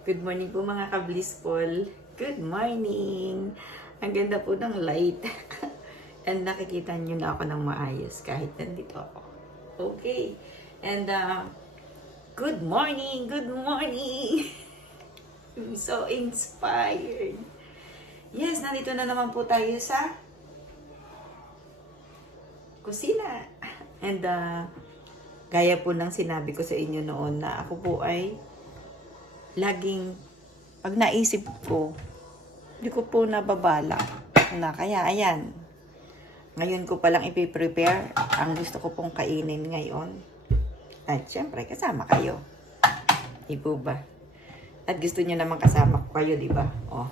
Good morning po mga ka-blissful. Good morning! Ang ganda po ng light. And nakikita nyo na ako ng maayos kahit nandito ako. Okay. And good morning! Good morning! I'm so inspired. Yes, nandito na naman po tayo sa kusina. And gaya po ng sinabi ko sa inyo noon na ako po ay laging, pag naisip ko, hindi ko po nababala na kaya ayan, ngayon ko palang ipiprepare ang gusto ko pong kainin ngayon. At syempre, kasama kayo. Ibo ba? At gusto niyo naman kasama ko kayo, di ba? Oh.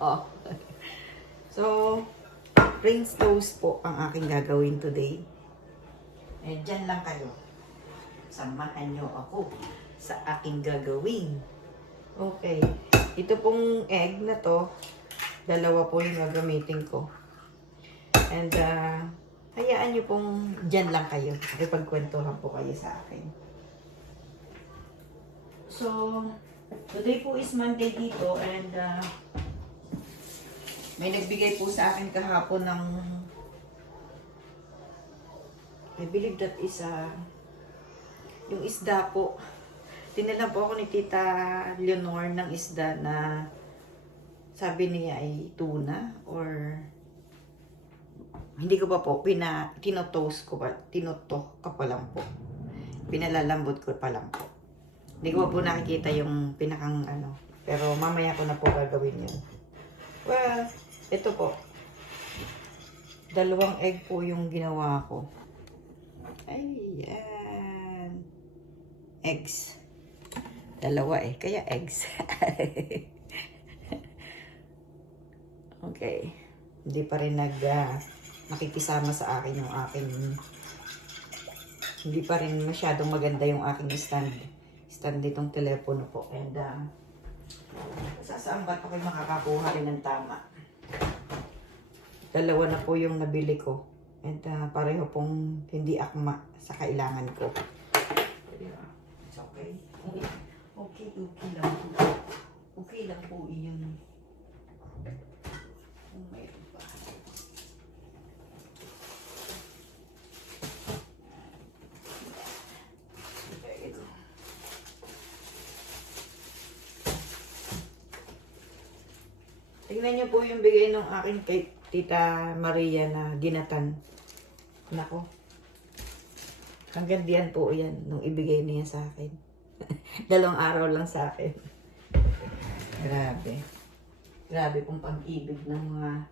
Oh. So, Prince toast po ang aking gagawin today. Eh, dyan lang kayo. Samahan niyo ako sa aking gagawin. Okay. Ito pong egg na to, dalawa po yung gagamitin ko. And, hayaan nyo pong dyan lang kayo. Pakipagkwentuhan po kayo sa akin. So, today po is Monday dito and may nagbigay po sa akin kahapon ng I believe that is yung isda po. Dinala po ako ni Tita Leonor ng isda na sabi niya ay tuna or hindi ko pa po tinotoast ko pa, tinotok ka pa lang po. Pinalalambot ko pa lang po. Hindi ko pa po nakikita yung pinakang ano, pero mamaya ko na po gagawin yun. Well, ito po. 2 egg po yung ginawa ko. Ayan. Eggs. 2 kaya eggs. Okay. Hindi pa rin nakikisama sa akin yung aking, hindi pa rin masyadong maganda yung aking stand ditong telepono po. And saan ba ito kayo makakakuha rin ng tama? 2 na po yung nabili ko. And pareho pong hindi akma sa kailangan ko. It's okay. Okay lang po. Okay lang po iyon. Mayroon pa. Tingnan niyo po yung bigay ng aking kay Tita Maria na ginatan. Nako. Hanggang diyan po yan nung ibigay niya sa akin. 2 araw lang sa akin. Grabe. Grabe pong pag-ibig ng mga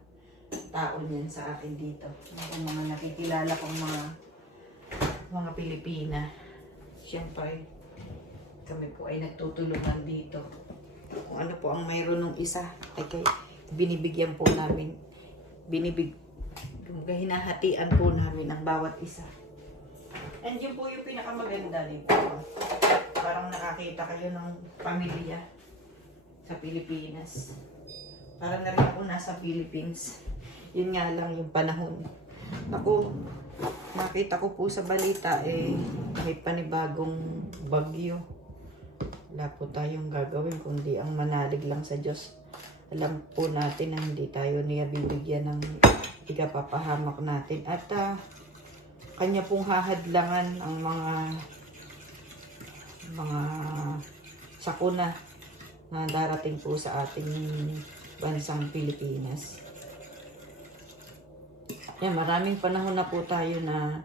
tao niyan sa akin dito. Yung mga nakikilala kong mga Pilipina. Siyempre, kami po ay nagtutulungan dito. Kung ano po ang mayroon ng isa, ay kay binibigyan po namin. Hinahatian po namin ang bawat isa. And yun po yung pinakamaganda dito. Parang nakakita kayo ng pamilya sa Pilipinas. Parang na rin ako nasa Philippines. Yun nga lang yung panahon. Ako, nakita ko po sa balita may panibagong bagyo. Wala po tayong gagawin kundi ang manalig lang sa Diyos. Alam po natin na hindi tayo niya bibigyan ng ikapapahamak natin. At kanya pong hahadlangan ang mga sakuna na darating po sa ating bansang Pilipinas. Yan, maraming panahon na po tayo na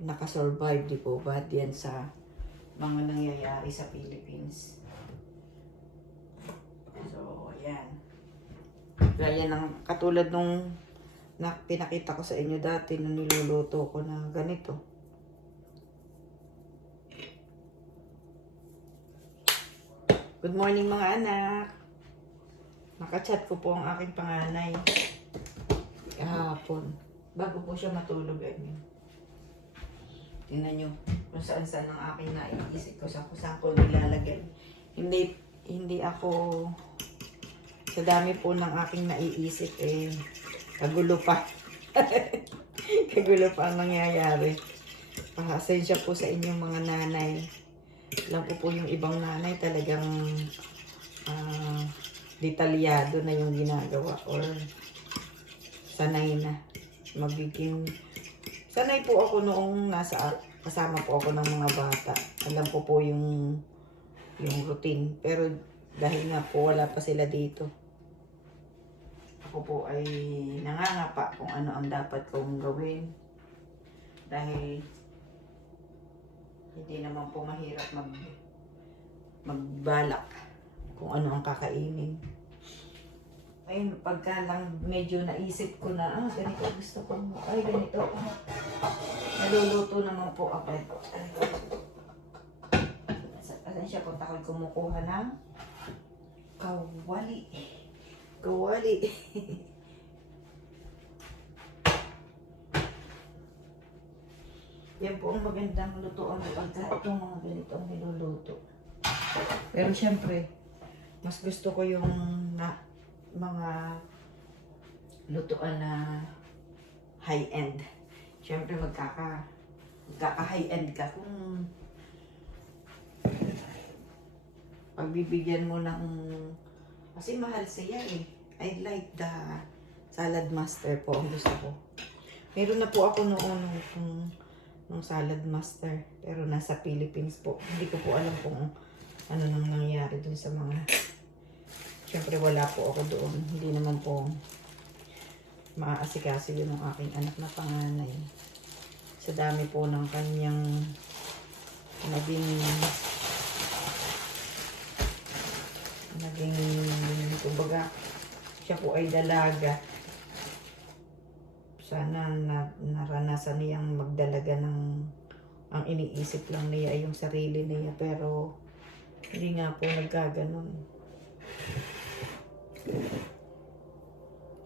nakasurvive, di po ba? Diyan sa mga nangyayari sa Philippines. So, ayan. Gaya ng katulad nung pinakita ko sa inyo dati nung niluluto ko na ganito. Good morning mga anak. Nakachat ko po ang aking panganay kahapon. Bago po siya matulog ganyan. Tingnan nyo kung saan ang aking naiisip ko sa ko nilalagay. Hindi ako sa dami po ng aking naiisip kagulo pa. Kagulo pa ang nangyayari. Pasensya po sa inyong mga nanay. Alam ko po yung ibang nanay talagang ah, detalyado na yung ginagawa or sanay na. Sanay po ako noong kasama po ako ng mga bata. Alam ko po yung routine. Pero dahil nga po wala pa sila dito, ako po ay nangangapa kung ano ang dapat kong gawin. Dahil hindi naman po mahirap magbalak kung ano ang kakainin. Ayun, pagka lang medyo naisip ko na, ganito gusto ko. Ay, ganito. Naluluto naman po ako. Asan siya kung ako'y kumukuha ng kawali. Kawali. Yan po ang magandang lutoan pagka itong mga ganito ang niluluto. Pero syempre, mas gusto ko yung mga lutoan na high-end. Syempre magkaka-high-end ka kung pagbibigyan mo ng, kasi mahal siya eh. I like the salad master po ang gusto ko. Meron na po ako noon nung salad master, pero nasa Philippines po. Hindi ko po alam kung ano nang nangyari dun sa mga, syempre wala po ako doon. Hindi naman po maaasikaso yun ng aking anak na panganay. Sa dami po ng kanyang naging kumbaga, siya po ay dalaga. Sana naranasan niyang magdalaga ang iniisip lang niya ay yung sarili niya, pero hindi nga po nagkaganon.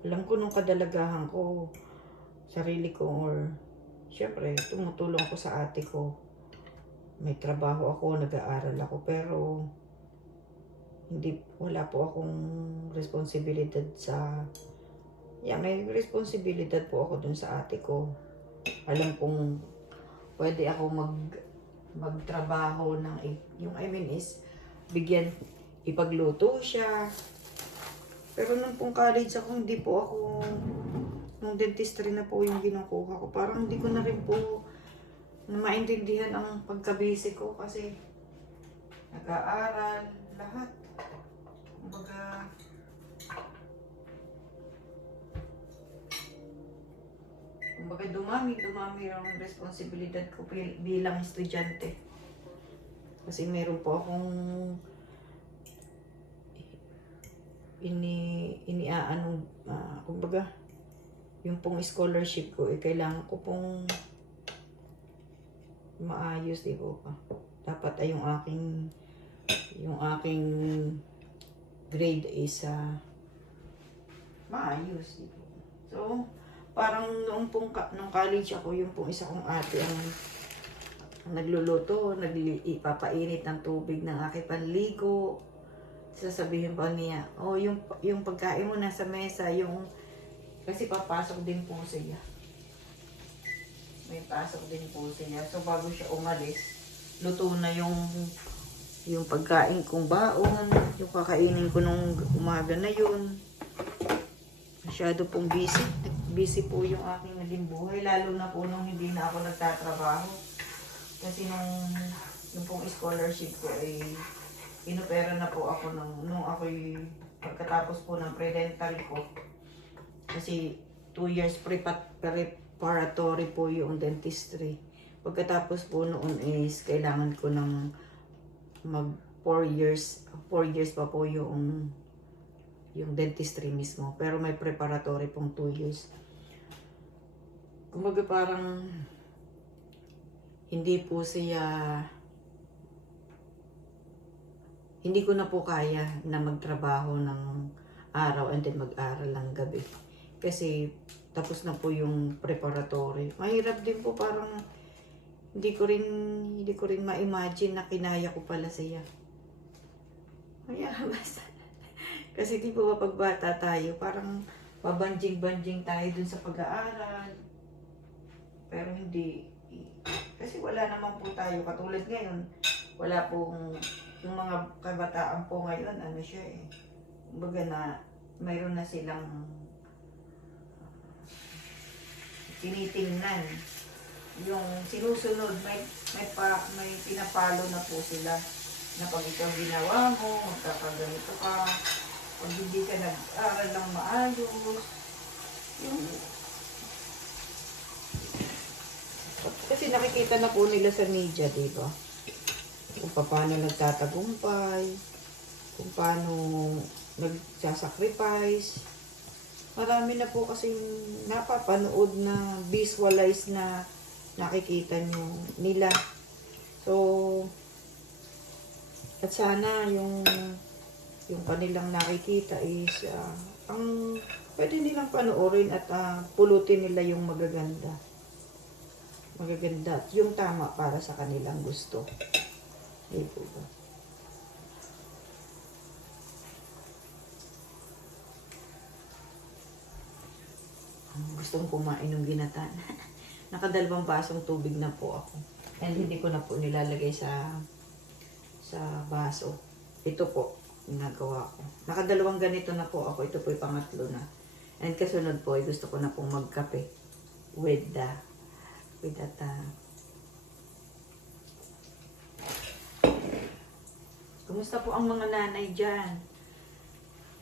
Alam ko nung kadalagahan ko, sarili ko, or syempre tumutulong ako sa ate ko. May trabaho ako, nag-aaral ako, pero wala po akong responsibilidad sa, may responsibilidad po ako dun sa ate ko. Alam kong pwede ako magtrabaho ng, yung is, ipagluto siya. Pero nung pong college ako, hindi po ako, nung dentistry na po yung kinukuha ko, parang hindi ko na rin po maintindihan ang pagka-basic ko kasi nag-aaral, lahat. Kumbaga dumami ang responsibilidad ko bilang estudyante. Kasi meron po akong kumbaga, yung pong scholarship ko, kailangan ko pong maayos, di po pa. Dapat ay yung aking grade is maayos, di po. So, parang nung college ako, yung pong isa kong ate ang nagluluto, ipapainit ng tubig ng aking panligo. Sasabihin pa niya, yung pagkain mo nasa mesa, kasi papasok din po siya. May pasok din po siya. So bago siya umalis, luto na yung pagkain kong baon, yung kakainin ko nung umaga na yun. Masyado pong busy po yung aking naging buhay, lalo na po nung hindi na ako nagtatrabaho. Kasi nung pong scholarship ko ay inopera na po ako nung ako'y pagkatapos po ng pre-dental ko. Kasi 2 years preparatory po yung dentistry. Pagkatapos po noon is kailangan ko ng 4 years pa po yung dentistry mismo. Pero may preparatory pong 2 years. Kumbaga parang hindi ko na po kaya na magtrabaho ng araw and then mag-aral ng gabi. Kasi tapos na po yung preparatory. Mahirap din po, parang hindi ko rin ma-imagine na kinaya ko pala siya. Kaya basta. Kasi di po ba pagbata tayo, parang babanjing-banjing tayo dun sa pag-aaral. Pero hindi. Kasi wala naman po tayo. Katulad ngayon, wala pong yung mga kabataan po ngayon, ano siya eh, kumbaga na mayroon na silang tinitingnan. Yung sinusunod, may pinapalo na po sila na pag ikaw ginawa mo, magkakaganito ka, pag hindi ka nag-aral ng maayos, yung kasi nakikita na po nila sa media, di ba? Kung paano nagtatagumpay, kung paano nagsasacrifice. Marami na po kasing napapanood na visualize na nakikita nyo nila. So, at sana yung kanilang nakikita is ang pwede nilang panoorin at pulutin nila yung magaganda. Magaganda at yung tama para sa kanilang gusto. Hindi po ba? Gustong kumain ng ginatan. Nakadalawang basong tubig na po ako. And hindi ko na po nilalagay sa baso. Ito po, ginagawa ko. Nakadalawang ganito na po ako. Ito po yung pangatlo na. And kasunod po, gusto ko na pong magkape with that. Kumusta po ang mga nanay dyan?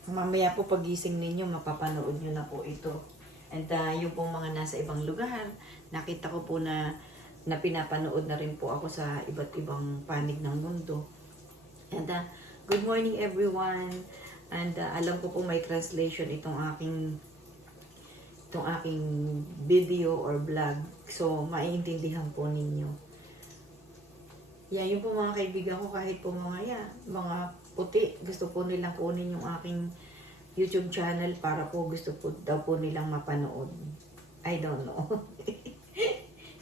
Mamaya po pagising ninyo, mapapanood nyo na po ito. And yung pong mga nasa ibang lugar, nakita ko po na pinapanood na rin po ako sa iba't ibang panig ng mundo. And good morning everyone. And alam ko po may translation itong aking video or vlog. So, maiintindihan po ninyo. Yan, yung po mga kaibigan ko, kahit po mga puti, gusto po nilang kunin yung aking YouTube channel para po gusto po daw po nilang mapanood. I don't know.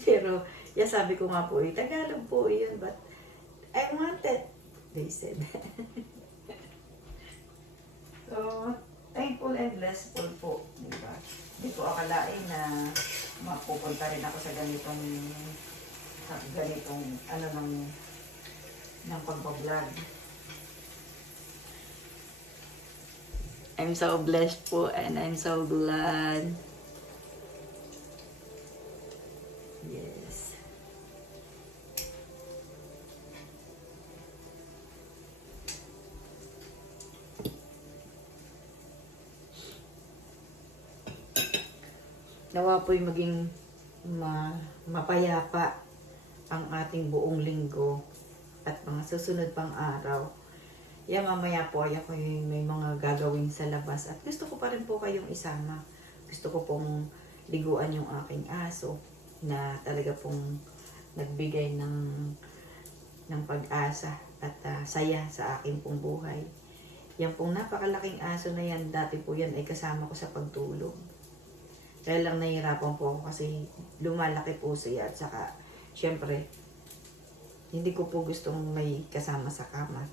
Pero, sabi ko nga po, Tagalog po yun, but I want it. They said. So, thankful and blessful po, diba? Hindi ko akalain na mapupunta rin ako sa ganitong ng pagbablog. I'm so blessed po and I'm so glad. Yes. Nawa po'y maging mapayapa ang ating buong linggo at mga susunod pang araw. Mamaya po ako may mga gagawin sa labas at gusto ko pa rin po kayong isama. Gusto ko pong liguan yung aking aso na talaga pong nagbigay ng pag-asa at saya sa aking pong buhay. Yan pong napakalaking aso na yan, dati po yan ay kasama ko sa pagtulog. Kaya lang nahihirapan po ako kasi lumalaki po siya at saka syempre hindi ko po gustong may kasama sa kama.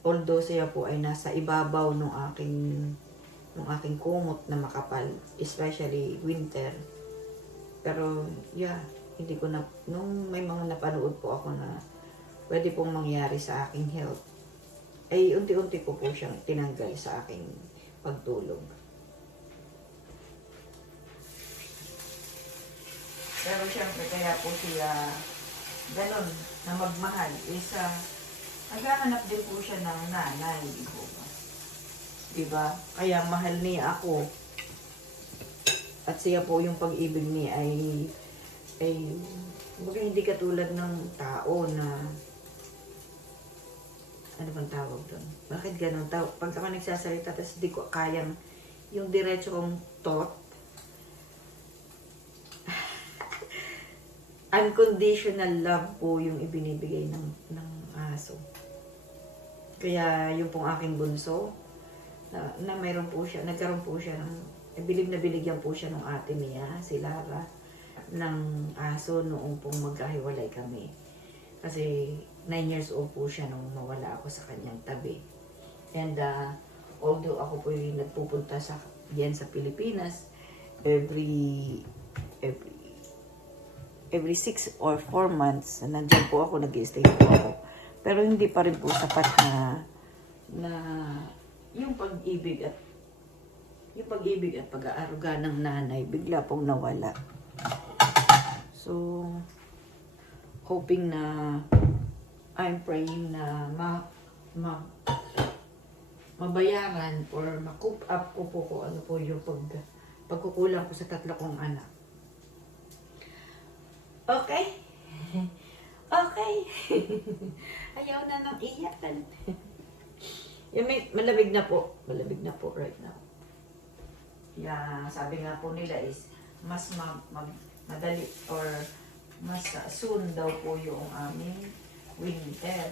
Although siya po ay nasa ibabaw ng aking kumot na makapal, especially winter. Pero hindi ko na, nung may mga napanood po ako na pwede pong mangyari sa aking health, ay unti-unti ko po siyang tinanggal sa aking pagtulog. Pero syempre, kaya po siya ganun na magmahal. Naghahanap din po siya ng nanay, di po ba? Diba? Kaya mahal niya ako. At siya po yung pag-ibig niya ay hindi katulad ng tao na ano bang tawag doon? Bakit ganun? Pag ako nagsasalita, tapos di ko kayang yung diretso kong thought, unconditional love po yung ibinibigay ng aso. Kaya yung pong aking bunso, na mayroon po siya, nagkaroon po siya bilib na binigyan po siya ng ate niya, si Lara, ng aso noong pong magkahiwalay kami. Kasi 9 years old po siya nung mawala ako sa kanyang tabi. And although ako po yung nagpupunta sa Pilipinas, every 6 or 4 months, nandiyan po ako, nag-stay po ako. Pero hindi pa rin po sapat na yung pag-ibig at pag-aaruga ng nanay bigla pong nawala. So, hoping na I'm praying na mabayaran or ma-coop up ko po kung ano po yung pagkukulang ko sa 3 kong anak. Okay? Okay. Ayaw na nang iyakan. Yung malamig na po. Malamig na po right now. Yeah, sabi nga po nila is mas madali or mas soon daw po yung aming winter.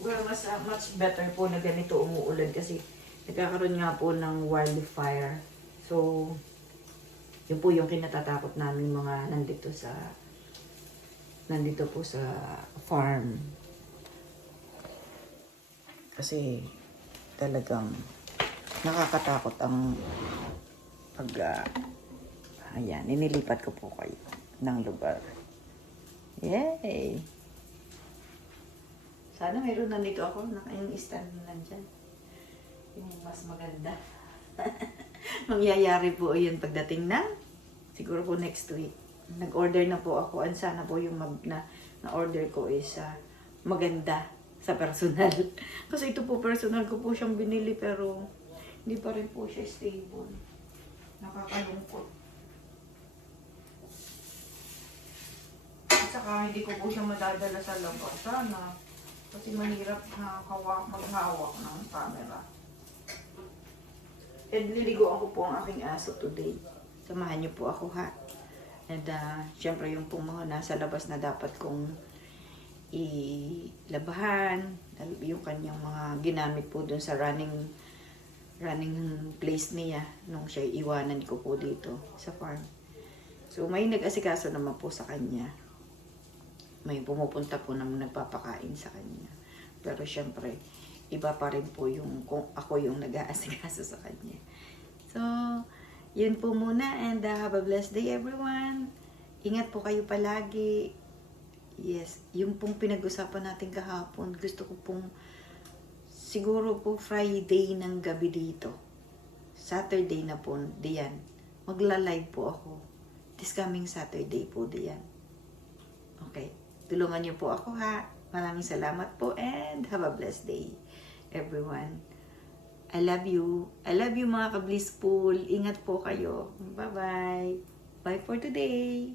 Well, much better po na ganito umuulan kasi nagkakaroon nga po ng wildfire. So, yun po yung kinatatakot namin mga nandito po sa farm. Kasi talagang nakakatakot ang ayan, inilipat ko po kayo ng lugar. Yay! Sana mayroon nandito ako, yung stand na nandyan. Yung mas maganda. Mangyayari po yun pagdating na siguro po next week. Nag-order na po ako. And sana po yung na-order ko is maganda sa personal. Kasi ito po personal ko po siyang binili pero hindi pa rin po siya stable. Nakakalungkot. At saka hindi ko po siya madadala sa labas. Sana. Kasi mahirap na maghawak ng camera. And niliguan ko po ang aking aso today. Samahan niyo po ako ha. And syempre yung pong mga nasa labas na dapat kong ilabahan. Yung kanyang mga ginamit po dun sa running place niya nung siya iwanan ko po dito sa farm. So may nag-asikaso naman po sa kanya. May pumupunta po na nagpapakain sa kanya. Pero syempre, iba pa rin po yung kung ako yung nag-aasikaso sa kanya. So, yun po muna and have a blessed day everyone. Ingat po kayo palagi. Yes, yung pong pinag-usapan natin kahapon, gusto ko pong siguro po Friday ng gabi dito. Saturday na po, diyan. Magla-live po ako. This coming Saturday po, diyan. Okay. Tulungan niyo po ako ha. Maraming salamat po and have a blessed day, everyone. I love you. I love you mga ka-blissful. Ingat po kayo. Bye-bye. Bye for today.